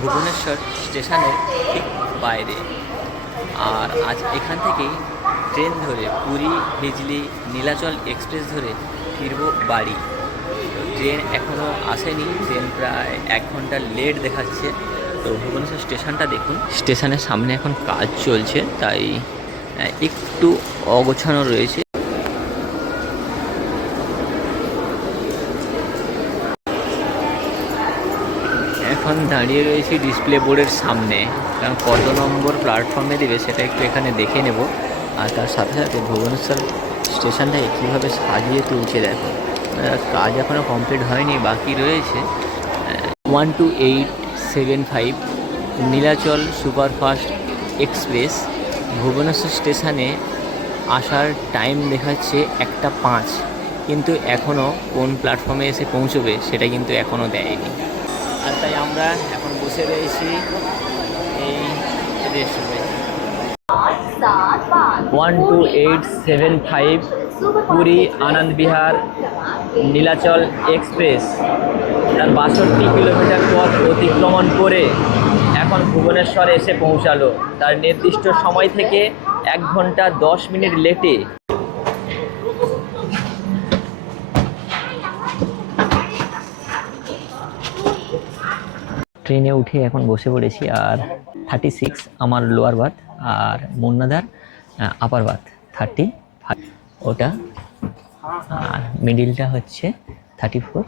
ভুবনেশ্বর স্টেশনের ঠিক বাইরে। আর আজ এখান থেকেই ট্রেন ধরে পুরী হিজলি নীলাচল এক্সপ্রেস ধরে ফিরবো বাড়ি। তো ট্রেন এখনও আসেনি, ট্রেন প্রায় 1 ঘন্টা লেট দেখাচ্ছে। তো ভুবনেশ্বর স্টেশনটা দেখুন, স্টেশনের সামনে এখন কাজ চলছে, তাই একটু অগোছানো রয়েছে। এখন দাঁড়িয়ে রয়েছি ডিসপ্লে বোর্ডের সামনে, কারণ কত নম্বর প্ল্যাটফর্মে দেবে সেটা একটু এখানে দেখে নেব। আর তার সাথে সাথে ভুবনেশ্বর স্টেশনটাকে কীভাবে সাজিয়ে তুলছে দেখো। কাজ এখনও কমপ্লিট হয়নি, বাকি রয়েছে। 12875 নীলাচল সুপারফাস্ট এক্সপ্রেস ভুবনেশ্বর স্টেশনে আসার টাইম দেখাচ্ছে 1:05, কিন্তু এখনও কোন প্ল্যাটফর্মে এসে পৌঁছবে সেটা কিন্তু এখনও দেয়নি। আর তাই আমরা এখন বসে রয়েছি এই রেস্টুরেন্টে। 12875 পুরী আনন্দ বিহার নীলাচল এক্সপ্রেস তার 62 কিলোমিটার পথ অতিক্রমণ করে এখন ভুবনেশ্বরে এসে পৌঁছালো। তার নির্দিষ্ট সময় থেকে 1 ঘন্টা 10 মিনিট লেটে। ট্রেনে উঠে এখন বসে পড়েছি। আর 36 আমার লোয়ার বার্থ, আর মুন্নাদার আপার বার্থ 35 ওটা, আর মিডিলটা হচ্ছে 34,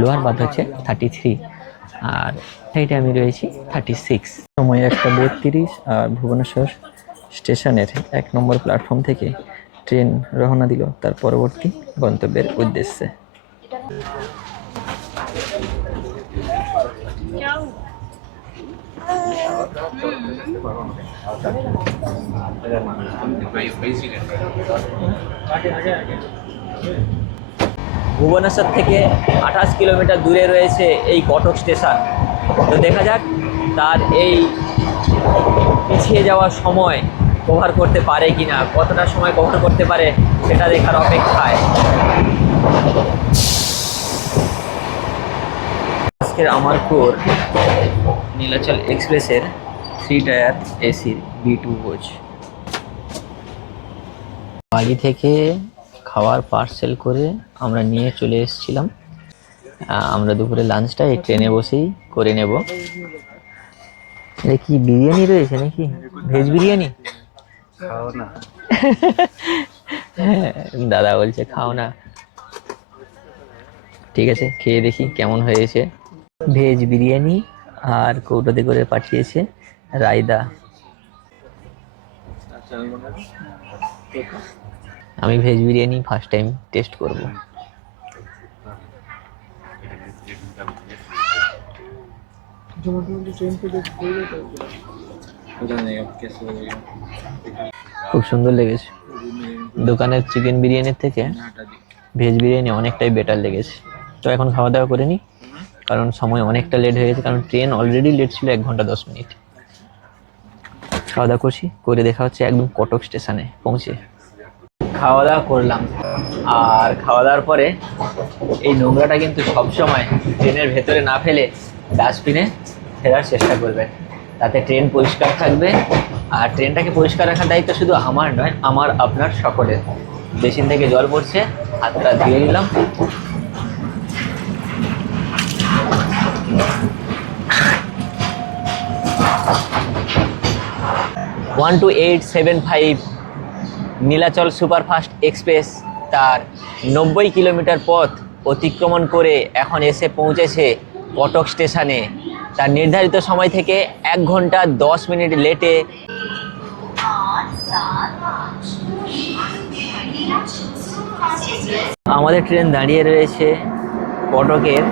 লোয়ার বার্থ হচ্ছে 33, আর সাইডে আমি রয়েছি 36। সময় 1:32। আর ভুবনেশ্বর স্টেশনের 1 নম্বর প্ল্যাটফর্ম থেকে ট্রেন রওনা দিল তার পরবর্তী গন্তব্যের উদ্দেশ্যে। ভুবনেশ্বর থেকে 28 কিলোমিটার দূরে রয়েছে এই কটক স্টেশন। তো দেখা যাক তার এই পিছিয়ে যাওয়ার সময় কভার করতে পারে কিনা, কতটা সময় কভার করতে পারে সেটা দেখার অপেক্ষায়। আজকের আমার কোর নীলাচল এক্সপ্রেসের 3 টায়ার এসির B2 কোচ। বাড়ি থেকে খাবার পার্সেল করে আমরা নিয়ে চলে এসেছিলাম। আমরা দুপুরে লাঞ্চটা এই ট্রেনে বসেই করে নেব। কি বিরিয়ানি রয়েছে নাকি? ভেজ বিরিয়ানি? খাও না। দাদা বলছে খাও না। ঠিক আছে, খেয়ে দেখি কেমন হয়েছে। ভেজ বিরিয়ানি আর কৌটোতে করে পাঠিয়েছে রায়তা। আমি veg biryani first time test করব। খুব সুন্দর লেগেছে। দোকানের চিকেন বিরিয়ানির থেকে ভেজ বিরিয়ানি অনেকটাই বেটার লেগেছে। তো এখন খাওয়া দাওয়া করে নিই, কারণ সময় অনেকটা লেট হয়ে গেছে, কারণ ট্রেন অলরেডি লেট ছিল 1 ঘন্টা 10 মিনিট। খাওয়া দাওয়া করছি, করে দেখা হচ্ছে একদম কটক স্টেশনে পৌঁছে। খাওয়া দাওয়া করলাম, আর খাওয়া দাওয়ার পরে এই নোংরাটা কিন্তু সবসময় ট্রেনের ভেতরে না ফেলে ডাস্টবিনে ফেরার চেষ্টা করবেন, তাতে ট্রেন পরিষ্কার থাকবে। আর ট্রেনটাকে পরিষ্কার রাখার দায়িত্ব শুধু আমার নয়, আমার আপনার সকলের। বেসিন থেকে জল পড়ছে, হাতটা ধুয়ে নিলাম। ওয়ান 12875 নীলাচল সুপারফাস্ট এক্সপ্রেস তার 90 কিলোমিটার পথ অতিক্রমণ করে এখন এসে পৌঁছেছে কটক স্টেশনে। তার নির্ধারিত সময় থেকে 1 ঘন্টা 10 মিনিট লেটে। আমাদের ট্রেন দাঁড়িয়ে রয়েছে কটকের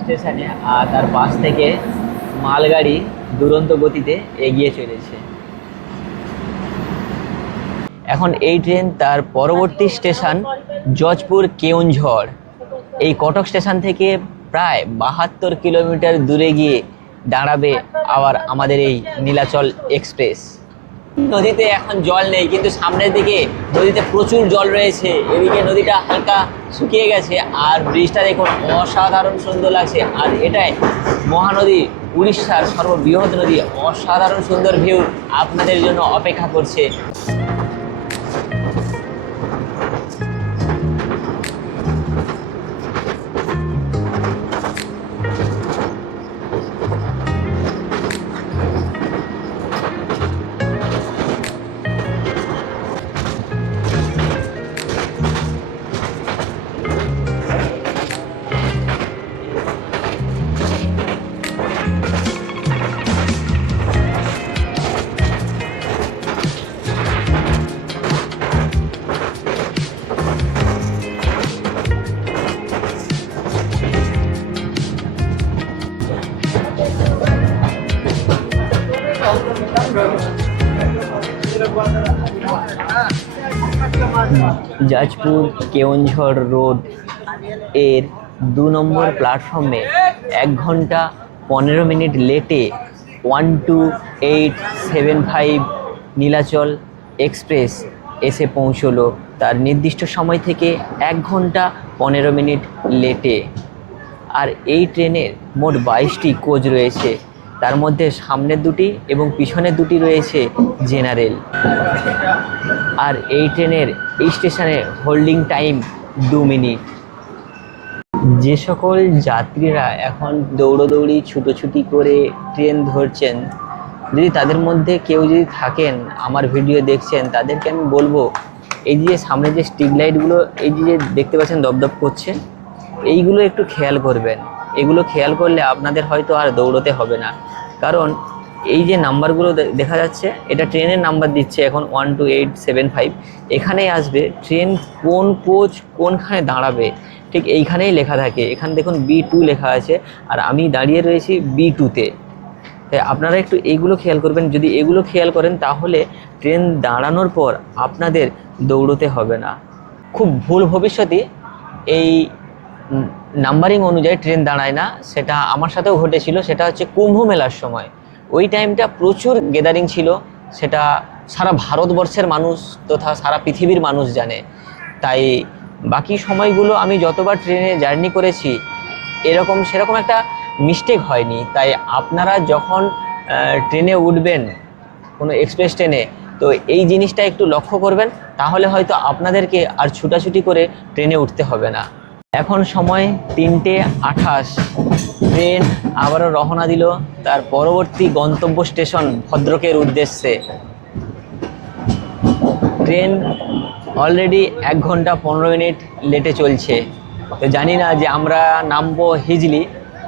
স্টেশনে, আর তার পাশ থেকে মালগাড়ি দুরন্ত গতিতে এগিয়ে চলেছে। এখন এই ট্রেন তার পরবর্তী স্টেশন জজপুর কেওনঝড়। এই কটক স্টেশন থেকে প্রায় 72 কিলোমিটার দূরে গিয়ে দাঁড়াবে আবার আমাদের এই নীলাচল এক্সপ্রেস। নদীতে এখন জল নেই, কিন্তু সামনের দিকে নদীতে প্রচুর জল রয়েছে। এদিকে নদীটা হালকা শুকিয়ে গেছে, আর ব্রিজটা দেখুন অসাধারণ সুন্দর লাগছে। আর এটাই মহানদী, উড়িষ্যার সর্ববৃহৎ নদী। অসাধারণ সুন্দর ভিউ আপনাদের জন্য অপেক্ষা করছে। জাজপুর কেওনঝড় রোড এর 2 নম্বর প্ল্যাটফর্মে 1 ঘন্টা 15 মিনিট লেটে 12875 নীলাচল এক্সপ্রেস এসে পৌঁছলো তার নির্দিষ্ট সময় থেকে 1 ঘন্টা 15 মিনিট লেটে। আর এই ট্রেনের মোট 22টি কোচ রয়েছে, তার মধ্যে সামনের দুটি এবং পিছনের দুটি রয়েছে জেনারেল। আর এই ট্রেনের এই স্টেশনে হোল্ডিং টাইম 2 মিনিট। যে সকল যাত্রীরা এখন দৌড়োদৌড়ি ছুটোছুটি করে ট্রেন ধরছেন, যদি তাদের মধ্যে কেউ যদি থাকেন আমার ভিডিও দেখছেন, তাদেরকে আমি বলবো এই যে সামনে যে স্ট্রিট লাইটগুলো এই যে দেখতে পাচ্ছেন দপদপ করছে, এইগুলো একটু খেয়াল করবেন। এগুলো খেয়াল করলে আপনাদের হয়তো আর দৌড়তে হবে না। কারণ এই যে নাম্বারগুলো দেখা যাচ্ছে, এটা ট্রেনের নাম্বার দিচ্ছে এখন 12875। এখানেই আসবে ট্রেন কোন কোচ কোনখানে দাঁড়াবে, ঠিক এইখানেই লেখা থাকে। এখানে দেখুন B2 লেখা আছে, আর আমি দাঁড়িয়ে রয়েছি B2-তে। তাই আপনারা একটু এইগুলো খেয়াল করবেন। যদি এগুলো খেয়াল করেন তাহলে ট্রেন দাঁড়ানোর পর আপনাদের দৌড়তে হবে না। খুব ভুল ভবিষ্যতে এই নাম্বারিং অনুযায়ী ট্রেন দাঁড়ায় না, সেটা আমার সাথেও ঘটেছিল। সেটা হচ্ছে কুম্ভ মেলার সময়। ওই টাইমটা প্রচুর গ্যাদারিং ছিল, সেটা সারা ভারতবর্ষের মানুষ তথা সারা পৃথিবীর মানুষ জানে। তাই বাকি সময়গুলো আমি যতবার ট্রেনে জার্নি করেছি সেরকম একটা মিস্টেক হয়নি। তাই আপনারা যখন ট্রেনে উঠবেন কোনো এক্সপ্রেস ট্রেনে, তো এই জিনিসটা একটু লক্ষ্য করবেন, তাহলে হয়তো আপনাদেরকে আর ছুটাছুটি করে ট্রেনে উঠতে হবে না। এখন সময় 3:28। ট্রেন আবারও রওনা দিল তার পরবর্তী গন্তব্য স্টেশন ভদ্রকের উদ্দেশ্যে। ট্রেন অলরেডি 1 ঘন্টা 15 মিনিট লেটে চলছে। তো জানি না যে আমরা নামবো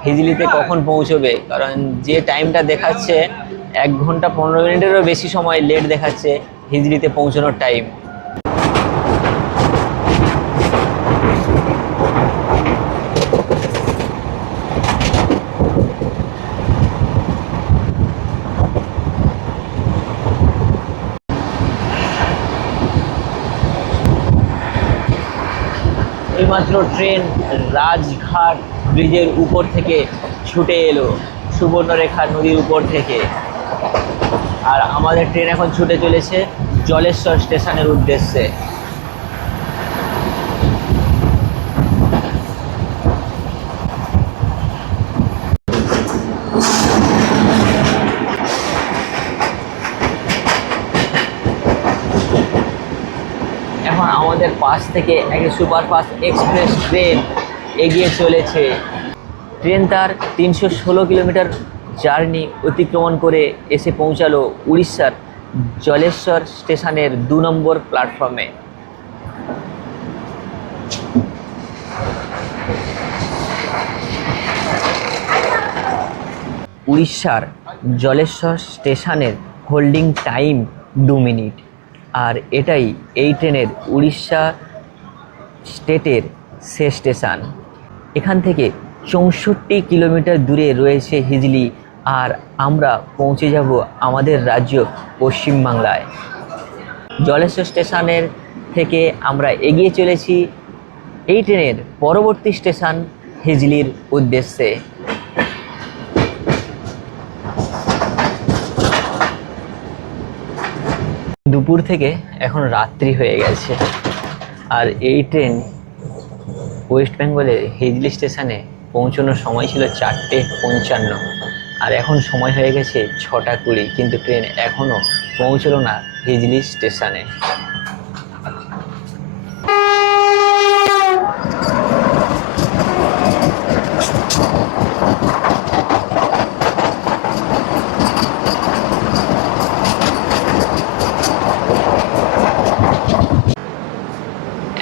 হিজলিতে কখন পৌঁছবে, কারণ যে টাইমটা দেখাচ্ছে 1 ঘন্টা 15 মিনিটেরও বেশি সময় লেট দেখাচ্ছে হিজলিতে পৌঁছানোর টাইম। এইমাত্র ট্রেন রাজঘাট ব্রিজের উপর থেকে ছুটে এলো, সুবর্ণরেখা নদীর উপর থেকে। আর আমাদের ট্রেন এখন ছুটে চলেছে জলেশ্বর স্টেশনের উদ্দেশ্যে। এখন আমাদের পাশ থেকে একটি সুপারফাস্ট এক্সপ্রেস ট্রেন এগিয়ে চলেছে। ট্রেন তার 316 কিলোমিটার জার্নি অতিক্রমণ করে এসে পৌঁছালো উড়িষ্যার জলেশ্বর স্টেশনের 2 নম্বর প্ল্যাটফর্মে। উড়িষ্যার জলেশ্বর স্টেশনের হোল্ডিং টাইম 2 মিনিট। আর এটাই এই ট্রেনের উড়িষ্যা স্টেটের শেষ স্টেশন। এখান থেকে 64 কিলোমিটার দূরে রয়েছে হিজলি, আর আমরা পৌঁছে যাব আমাদের রাজ্য পশ্চিমবাংলায়। জলেশ্বর স্টেশনের থেকে আমরা এগিয়ে চলেছি এই ট্রেনের পরবর্তী স্টেশন হিজলির উদ্দেশ্যে। দুপুর থেকে এখন রাত্রি হয়ে গেছে, আর এই ট্রেন ওয়েস্ট বেঙ্গলের হিজলি স্টেশনে পৌঁছানোর সময় ছিল 4:55, আর এখন সময় হয়ে গেছে 6:20, কিন্তু ট্রেন এখনও পৌঁছলো না হিজলি স্টেশনে।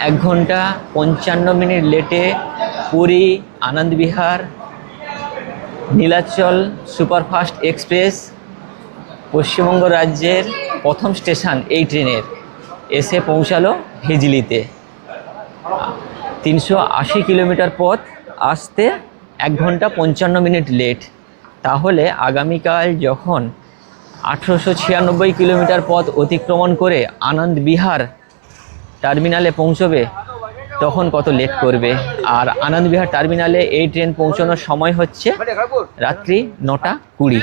এক ঘন্টা 55 মিনিট লেটে পুরী আনন্দ বিহার নীলাচল সুপারফাস্ট এক্সপ্রেস পশ্চিমবঙ্গ রাজ্যের প্রথম স্টেশন এই ট্রেনের এসে পৌঁছালো হিজলিতে। 380 কিলোমিটার পথ আসতে 1 ঘন্টা 55 মিনিট লেট। তাহলে আগামীকাল যখন 1896 কিলোমিটার পথ অতিক্রমণ করে আনন্দ বিহার টার্মিনালে পৌঁছবে তখন কত লেট করবে। আর আনন্দ বিহার টার্মিনালে এই ট্রেন পৌঁছানোর সময় হচ্ছে রাত্রি 9:20।